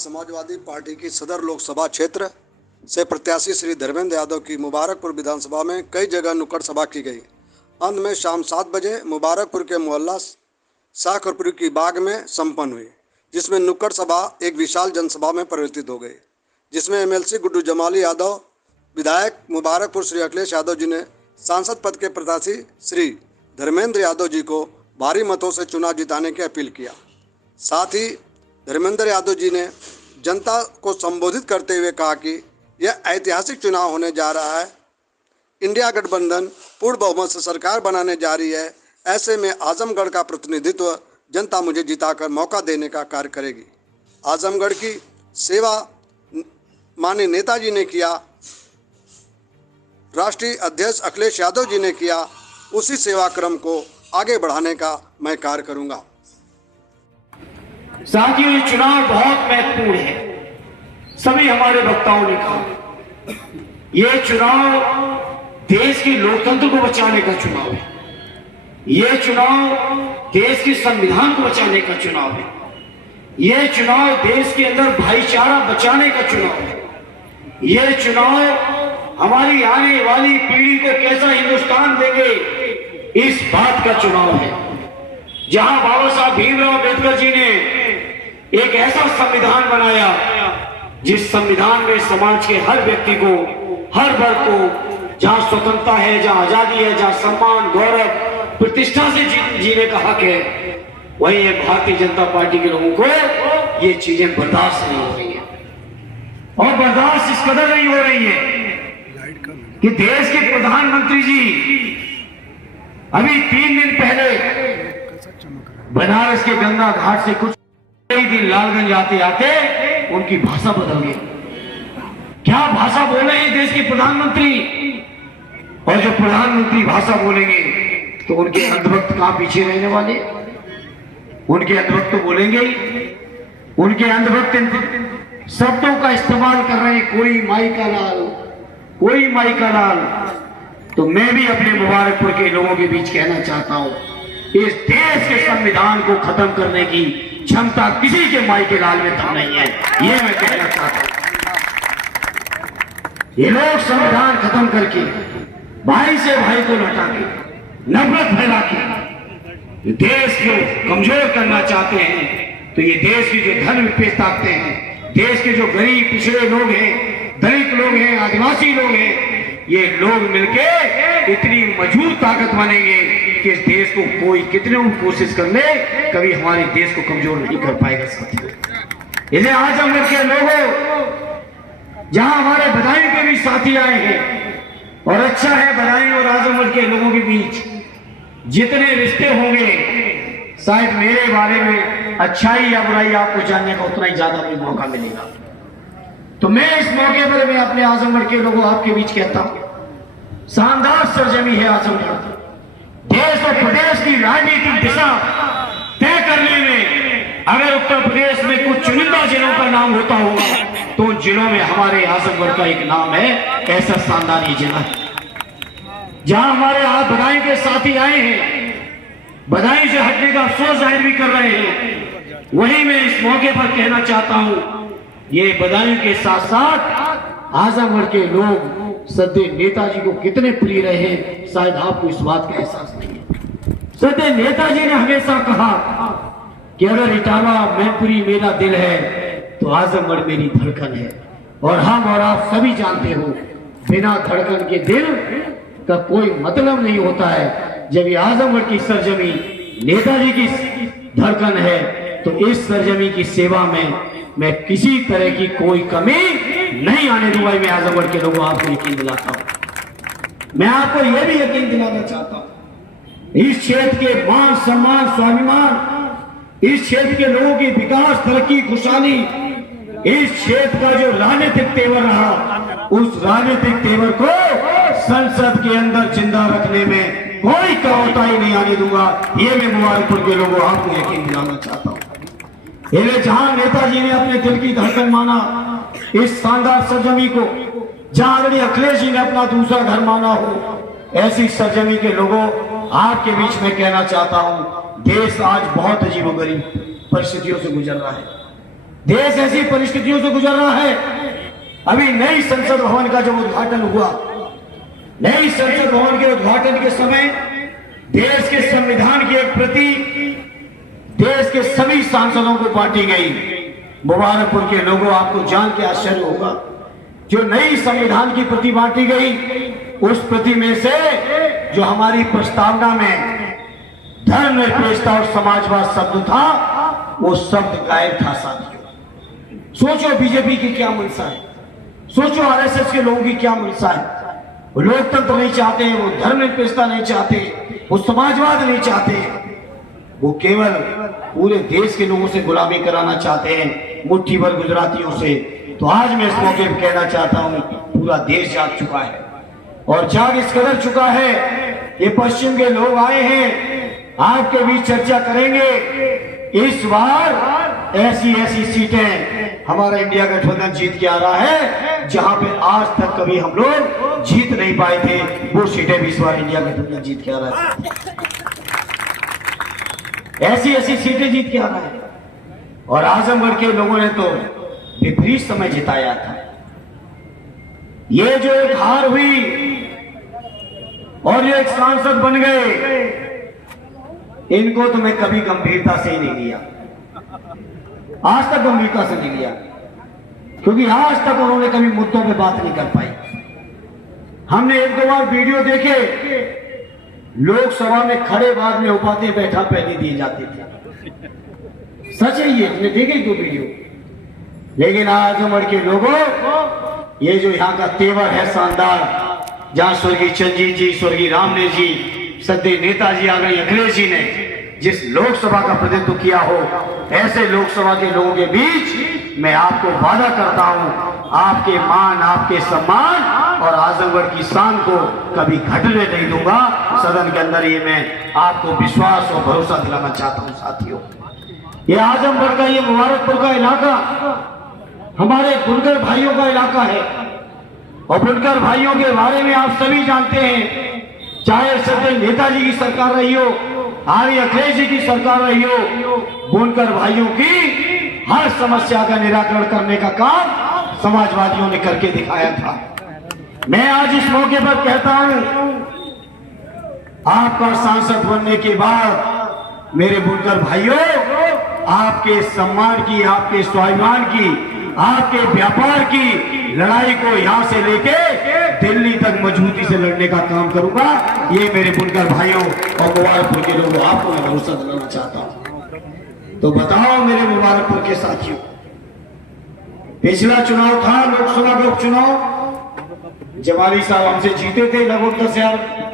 Samajwadi party की सदर लोकसभा क्षेत्र से प्रत्याशी श्री धर्मेंद्र यादव की मुबारकपुर विधानसभा में कई जगह नुक्कड़ सभा की गई। अंत में शाम 7 बजे मुबारकपुर के मोहल्ला शाहखरपुरी की बाग में संपन्न हुई, जिसमें नुक्कड़ सभा एक विशाल जनसभा में परिवर्तित हो गई, जिसमें एमएलसी गुड्डू जमाली यादव, विधायक मुबारकपुर श्री अखिलेश यादव जी ने सांसद पद के प्रत्याशी श्री धर्मेंद्र यादव जी को भारी मतों से चुनाव जिताने की अपील किया। साथ ही धर्मेंद्र यादव जी ने जनता को संबोधित करते हुए कहा कि यह ऐतिहासिक चुनाव होने जा रहा है। इंडिया गठबंधन पूर्ण बहुमत से सरकार बनाने जा रही है। ऐसे में आजमगढ़ का प्रतिनिधित्व जनता मुझे जिताकर मौका देने का कार्य करेगी। आजमगढ़ की सेवा माननीय नेताजी ने किया, राष्ट्रीय अध्यक्ष अखिलेश यादव जी ने किया, उसी सेवा क्रम को आगे बढ़ाने का मैं कार्य करूंगा। साथियों, ये चुनाव बहुत महत्वपूर्ण है। सभी हमारे वक्ताओं ने कहा, ये चुनाव देश के लोकतंत्र को बचाने का चुनाव है। ये चुनाव देश के संविधान को बचाने का चुनाव है। ये चुनाव देश के अंदर भाईचारा बचाने का चुनाव है। ये चुनाव हमारी आने वाली पीढ़ी को कैसा हिंदुस्तान देंगे, इस बात का चुनाव है। जहां बाबा साहब भीमराव अम्बेडकर जी ने एक ऐसा संविधान बनाया जिस संविधान में समाज के हर व्यक्ति को, हर वर्ग को, जहां स्वतंत्रता है, जहां आजादी है, जहां सम्मान, गौरव, प्रतिष्ठा से जीने का हक है, वही है भारतीय जनता पार्टी के लोगों को ये चीजें बर्दाश्त नहीं हो रही है। और बर्दाश्त इस कदर नहीं हो रही है कि देश के प्रधानमंत्री जी अभी 3 दिन पहले बनारस के गंगा घाट से कुछ कई दिन लालगंज आते आते उनकी भाषा बदल गई। क्या भाषा बोले हैं देश के प्रधानमंत्री? और जो प्रधानमंत्री भाषा बोलेंगे तो उनके अंधभक्त कहां पीछे रहने वाले? उनके अंधभक्त तो बोलेंगे ही। उनके अंधभक्त शब्दों का इस्तेमाल कर रहे हैं, कोई माई का लाल, कोई माई का लाल। तो मैं भी अपने मुबारकपुर के लोगों के बीच कहना चाहता हूं, इस देश के संविधान को खत्म करने की क्षमता किसी के माई के लाल में दम नहीं है, ये मैं कहना चाहता हूं। ये लोग संविधान खत्म करके, भाई से भाई को लटा के, नफरत फैला के देश को कमजोर करना चाहते हैं। तो ये देश की जो धर्म पे ताकते हैं, देश के जो गरीब पिछड़े लोग हैं, दलित लोग हैं, आदिवासी लोग हैं, ये लोग मिलके इतनी मजबूत ताकत बनेंगे कि इस देश को कोई कितने कोशिश कर ले, कभी हमारे देश को कमजोर नहीं कर पाएगा। साथियों, इसलिए आजमगढ़ के लोगों, जहां हमारे बदायूं के भी साथी आए हैं, और अच्छा है बदायूं और आजमगढ़ के लोगों के बीच जितने रिश्ते होंगे, शायद मेरे बारे में अच्छाई या बुराई आपको जानने का उतना ही ज्यादा भी मौका मिलेगा। तो मैं इस मौके पर मैं अपने आजमगढ़ के लोगों आपके बीच कहता हूं, शानदार सरजमी है आजमगढ़। देश और प्रदेश की राजनीतिक दिशा तय करने में अगर उत्तर प्रदेश में कुछ चुनिंदा जिलों का नाम होता होगा तो उन जिलों में हमारे आजमगढ़ का एक नाम है। ऐसा शानदार ये जिला है जहां हमारे बदायूं के साथी आए हैं, बदायूं से हटने का अफसोस जाहिर भी कर रहे हैं। वही मैं इस मौके पर कहना चाहता हूं, ये बदायूं के साथ साथ आजमगढ़ के लोग सदैव नेताजी को कितने प्रिय रहे हैं, शायद आपको इस बात का एहसास नहीं है। सदैव नेताजी ने हमेशा कहा कि अगर इटावा मैनपुरी मेरा दिल है तो आजमगढ़ मेरी धड़कन है। और हम और आप सभी जानते हो, बिना धड़कन के दिल का कोई मतलब नहीं होता है। जब ये आजमगढ़ की सरजमी नेताजी की धड़कन है तो इस सरजमी की सेवा में मैं किसी तरह की कोई कमी नहीं आने दूंगा। मैं आजमगढ़ के लोगों आपको यकीन दिलाता हूं। मैं आपको यह भी यकीन दिलाना चाहता हूं, इस क्षेत्र के मान सम्मान स्वाभिमान, इस क्षेत्र के लोगों की विकास, तरक्की, खुशहाली, इस क्षेत्र का जो राजनीतिक तेवर रहा, उस राजनीतिक तेवर को संसद के अंदर जिंदा रखने में कोई कोताही नहीं आने दूंगा। ये मैं मुबारकपुर के लोगों आपको यकीन दिलाना चाहता हूं। जहां नेताजी ने अपने दिल की धड़कन माना इस शानदार सरजमी को, जहां आदरणीय अखिलेश जी ने अपना दूसरा घर माना हो, ऐसी सरजमी के लोगों आपके बीच में कहना चाहता हूं, देश आज बहुत अजीबोगरीब परिस्थितियों से गुजर रहा है। देश ऐसी परिस्थितियों से गुजर रहा है। अभी नई संसद भवन का जब उद्घाटन हुआ, नई संसद भवन के उद्घाटन के समय देश के संविधान की एक प्रति देश के सभी सांसदों को बांटी गई। मुबारकपुर के लोगों, आपको जान के आश्चर्य होगा, जो नई संविधान की प्रति बांटी गई, उस प्रति में से जो हमारी प्रस्तावना में धर्मनिरपेक्षता और समाजवाद शब्द था, वो शब्द गायब था। साथियों, सोचो बीजेपी की क्या मंशा है, सोचो आरएसएस के लोगों की क्या मंशा है। वो लोकतंत्र नहीं चाहते, वो धर्मनिरपेक्षता नहीं चाहते, वो समाजवाद नहीं चाहते, वो केवल पूरे देश के लोगों से गुलामी कराना चाहते हैं, मुट्ठी भर गुजरातियों से। तो आज मैं इस मौके पर कहना चाहता हूं, पूरा देश जाग चुका है और जाग इस कदर चुका है, ये पश्चिम के लोग आए हैं, आपके बीच चर्चा करेंगे। इस बार ऐसी सीटें हमारा इंडिया गठबंधन जीत के आ रहा है, जहां पे आज तक कभी हम लोग जीत नहीं पाए थे, वो सीटें भी इस बार इंडिया गठबंधन जीत के आ रहा है। ऐसी सीटें जीत के आ रहा है। और आजमगढ़ के लोगों ने तो विपरीत समय जिताया था। ये जो एक हार हुई और जो एक सांसद बन गए, इनको तो मैं कभी गंभीरता से ही नहीं लिया, आज तक गंभीरता से नहीं लिया, क्योंकि आज तक उन्होंने कभी मुद्दों पे बात नहीं कर पाई। हमने एक दो बार वीडियो देखे, लोकसभा में खड़े बाद में उपाधि बैठा पहले दिए जाते थे। सच है ये, हमने देखे दो वीडियो। लेकिन आजमगढ़ के लोगों, ये जो यहाँ का तेवर है शानदार, जहां स्वर्गीय चंद्रजीत जी, स्वर्गीय रामने जी, सद्य नेताजी आ गए, अखिलेश जी ने जिस लोकसभा का प्रतिनिधित्व किया हो, ऐसे लोकसभा के लोगों के बीच मैं आपको वादा करता हूं, आपके मान, आपके सम्मान और आजमगढ़ की शान को कभी घटने नहीं दूंगा। सदन के अंदर ये मैं आपको विश्वास और भरोसा दिलाना चाहता हूं। साथियों, ये आजमगढ़ का, ये मुबारकपुर का इलाका हमारे बुनकर भाइयों का इलाका है, और बुनकर भाइयों के बारे में आप सभी जानते हैं। चाहे सदैव नेताजी की सरकार रही हो, आर्य अखिलेश जी की सरकार रही हो, बुनकर भाइयों की हर समस्या का निराकरण करने का काम समाजवादियों ने करके दिखाया था। मैं आज इस मौके पर कहता हूं, आपका सांसद बनने के बाद मेरे बुनकर भाइयों, आपके सम्मान की, आपके स्वाभिमान की, आपके व्यापार की लड़ाई को यहां से लेके दिल्ली तक मजबूती से लड़ने का काम करूंगा। ये मेरे बुनकर भाइयों और मुबारकपुर के लोगों, आपको मैं भरोसा दिलाना चाहता हूं। तो बताओ मेरे मुबारकपुर के साथियों, पिछला चुनाव था लोकसभा का उपचुनाव, जमाली साहब हमसे जीते थे लगभग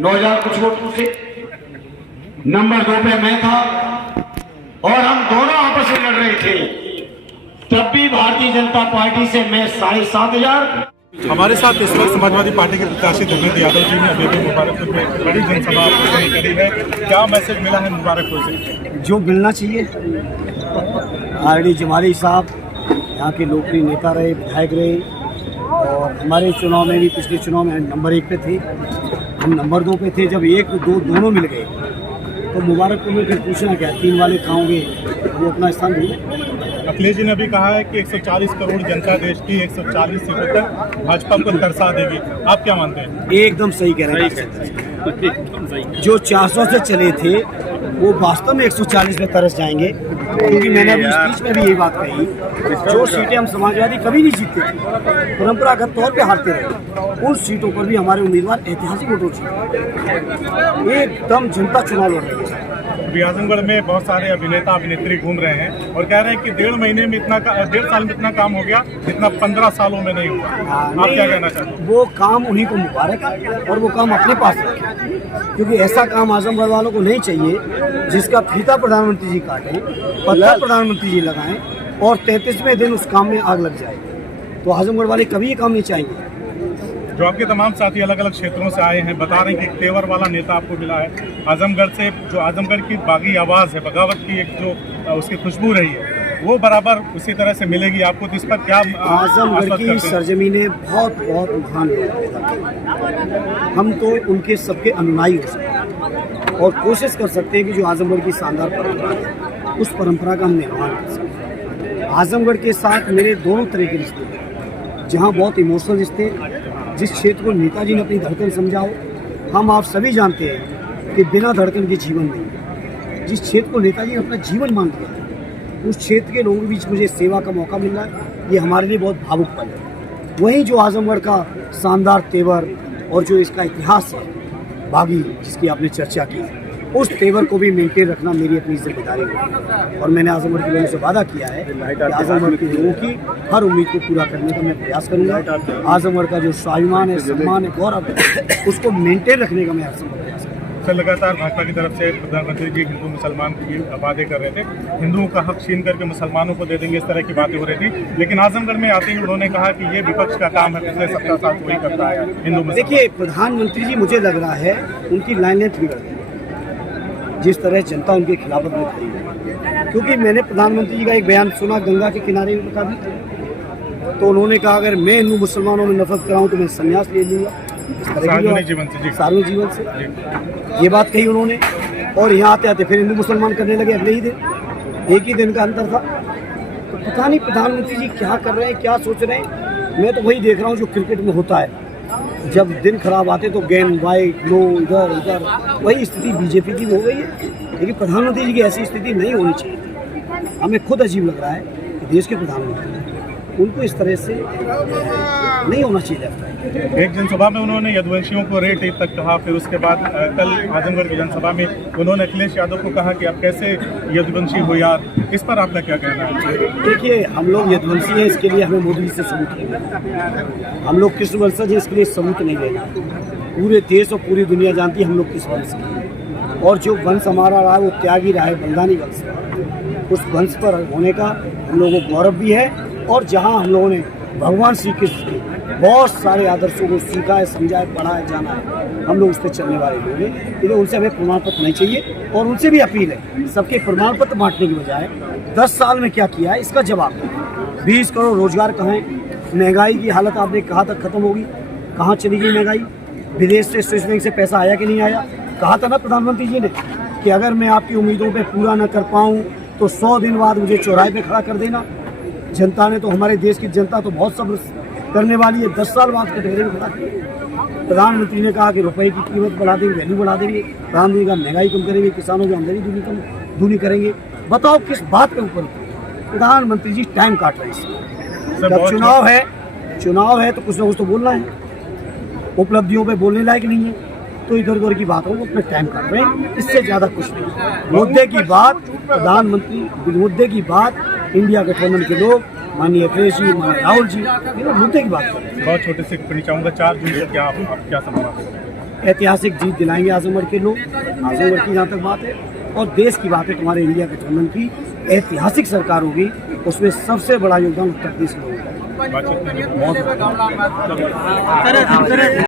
9,000 कुछ वोटों से। नंबर 2 पे मैं था और हम दोनों आपस में लड़ रहे थे। तब भी भारतीय जनता पार्टी से मैं 7,500। हमारे साथ इस वक्त समाजवादी पार्टी के प्रत्याशी धर्मेंद्र यादव जी ने अभी भी मुबारकपुर में बड़ी जनसभा करी है। क्या मैसेज मिला है मुबारकपुर से? जो मिलना चाहिए। आरडी जमाली साहब यहाँ के लोकप्रिय नेता रहे, विधायक रहे, और हमारे चुनाव में भी, पिछले चुनाव में नंबर 1 पे थे, हम नंबर 2 पे थे। जब 1 और 2 दोनों मिल गए तो मुबारकपुर में फिर पूछना क्या, 3 वाले खाओगे, वो अपना स्थान ढूंढे। अखिलेश जी ने भी कहा है कि 140 करोड़ जनता देश की 140 सीटों तक भाजपा को तरसा देगी। आप क्या मानते हैं? एकदम सही कह रहे हैं। जो 400 से चले थे वो वास्तव में 140 में तरस जाएंगे, क्योंकि मैंने अभी स्पीच में भी यही बात कही, जो सीटें हम समाजवादी कभी नहीं जीतते थे, परंपरागत तौर पे हारते रहे, उन सीटों पर भी हमारे उम्मीदवार ऐतिहासिक वोटों से एकदम जनता चुनाव लड़ रही है। अभी आजमगढ़ में बहुत सारे अभिनेता अभिनेत्री घूम रहे हैं और कह रहे हैं कि 1.5 साल में इतना काम हो गया जितना 15 सालों में नहीं हुआ। आप क्या कहना चाहते हैं? वो काम उन्हीं को मुबारक है और वो काम अपने पास रखें, क्योंकि ऐसा काम आजमगढ़ वालों को नहीं चाहिए जिसका फीता प्रधानमंत्री जी काटें, पत्थर प्रधानमंत्री जी लगाएं और 33वें दिन उस काम में आग लग जाए। तो आजमगढ़ वाले कभी ये काम नहीं चाहेंगे। जो आपके तमाम साथी अलग अलग क्षेत्रों से आए हैं, बता रहे हैं कि एक तेवर वाला नेता आपको मिला है आजमगढ़ से, जो आजमगढ़ की बागी आवाज़ है, बगावत की एक जो उसकी खुशबू रही है, वो बराबर उसी तरह से मिलेगी आपको। तो इस पर क्या आजमगढ़ की सरजमीने बहुत बहुत महान लोग, हम तो उनके सबके अनुयायी हो सकते हैं और कोशिश कर सकते हैं कि जो आजमगढ़ की शानदार परंपरा है, उस परंपरा का हम निर्माण कर सकते हैं। आजमगढ़ के साथ मेरे दोनों तरह के रिश्ते हैं, जहाँ बहुत इमोशनल रिश्ते हैं। जिस क्षेत्र को नेताजी ने अपनी धड़कन समझा हो, हम आप सभी जानते हैं कि बिना धड़कन के जीवन नहीं। जिस क्षेत्र को नेताजी ने अपना जीवन मान लिया, उस क्षेत्र के लोगों के बीच मुझे सेवा का मौका मिल रहा है, ये हमारे लिए बहुत भावुक पल है। वहीं जो आजमगढ़ का शानदार तेवर और जो इसका इतिहास है बागी, जिसकी आपने चर्चा की, उस तेवर को भी मेंटेन रखना मेरी अपनी जिम्मेदारी है। और मैंने आजमगढ़ के लोगों से वादा किया है कि आजमगढ़ के लोगों की हर उम्मीद को पूरा करने का मैं प्रयास करूँगा। आजमगढ़ का जो स्वाभिमान है, सम्मान है, गौरव है, उसको मेंटेन रखने का मैं हर संभव प्रयास करूँगा। सर, लगातार भाजपा की तरफ से प्रधानमंत्री जी हिंदू मुसलमान की वादे कर रहे थे, हिंदुओं का हक छीन करके मुसलमानों को दे देंगे, इस तरह की बातें हो रही थी। लेकिन आजमगढ़ में आते ही उन्होंने कहा कि ये विपक्ष का काम है, पिछले 17 साल वही करता है हिंदू मुसलमान। देखिए, प्रधानमंत्री जी, मुझे लग रहा है उनकी लाइन लेंथ बिगड़ गई जिस तरह जनता उनके खिलाफत में खड़ी है। क्योंकि मैंने प्रधानमंत्री जी का एक बयान सुना गंगा के किनारे का भी, तो उन्होंने कहा अगर मैं हिंदू मुसलमानों में नफरत कराऊं तो मैं संन्यास ले लूँगा, सार्वजनिक जीवन से। सार्वजनिक जीवन से ये बात कही उन्होंने। और यहाँ आते आते फिर हिंदू मुसलमान करने लगे अगले ही दिन, एक ही दिन का अंतर था। तो पता नहीं प्रधानमंत्री जी क्या कर रहे हैं, क्या सोच रहे हैं। मैं तो वही देख रहा हूँ जो क्रिकेट में होता है, जब दिन खराब आते तो गेंद वाइड लो इधर उधर, वही स्थिति बीजेपी की हो गई है। लेकिन प्रधानमंत्री जी की ऐसी स्थिति नहीं होनी चाहिए। हमें खुद अजीब लग रहा है कि देश के प्रधानमंत्री उनको इस तरह से नहीं होना चाहिए लगता है। एक जनसभा में उन्होंने यदुवंशियों को रेट तक कहा, फिर उसके बाद कल आजमगढ़ की जनसभा में उन्होंने अखिलेश यादव को कहा कि आप कैसे यदुवंशी हो यार, इस पर आपका क्या कहना है? देखिए, हम लोग यदुवंशी हैं, इसके लिए हमें मोदी जी से सबूत नहीं। हम लोग किस वंशज हैं, इसके लिए सबूत नहीं लेना। पूरे देश और पूरी दुनिया जानती है हम लोग किस वंश हैं, और जो वंश हमारा रहा है वो त्यागी रहा है, बलिदानी वंश है। उस वंश पर होने का हम लोगों को गौरव भी है। और जहाँ हम लोगों ने भगवान श्री कृष्ण के बहुत सारे आदर्शों को सीखा है, समझा है, पढ़ा है, जाना है, हम लोग उस पर चलने वाले लोग हैं। इसलिए उनसे हमें प्रमाण पत्र नहीं चाहिए। और उनसे भी अपील है, सबके प्रमाण पत्र बांटने की बजाय 10 साल में क्या किया है इसका जवाब दें। 20 करोड़ रोजगार कहाँ है? महंगाई की हालत आपने कहाँ तक खत्म होगी, कहाँ चली गई महंगाई? विदेश से स्विस बैंक से पैसा आया कि नहीं आया? कहा था ना प्रधानमंत्री जी ने कि अगर मैं आपकी उम्मीदों पर पूरा न कर पाऊँ तो 100 दिन बाद मुझे चौराहे पर खड़ा कर देना। जनता ने तो, हमारे देश की जनता तो बहुत सब्र करने वाली है, 10 साल बाद कटघरे में खड़ा किया। प्रधानमंत्री ने कहा कि रुपए की कीमत बढ़ा देंगे, वैल्यू बढ़ा देंगे, प्रधानमंत्री का महंगाई कम करेंगे, किसानों की आमदनी दूनी करेंगे। बताओ किस बात के ऊपर प्रधानमंत्री जी टाइम काट रहे हैं? जब चुनाव है तो कुछ ना कुछ तो बोलना है। उपलब्धियों पे बोलने लायक नहीं है तो इधर उधर की बातों को अपना टाइम काट रहे हैं, इससे ज़्यादा कुछ नहीं। मुद्दे की बात प्रधानमंत्री, मुद्दे की बात इंडिया गठबंधन के लोग, माननीय अखिलेश जी, माननीय राहुल जी, मुद्दे की बात करें। बहुत छोटे से टिप्पणी चाहूँगा, 4 जून को क्या आप क्या समझना? ऐतिहासिक जीत दिलाएंगे आजमगढ़ के लोग। आजमगढ़ की जहाँ तक बात है और देश की बात है, तुम्हारे इंडिया गठबंधन की ऐतिहासिक सरकार होगी, उसमें सबसे बड़ा योगदान उत्तर प्रदेश में होगा। बातचीत में बहुत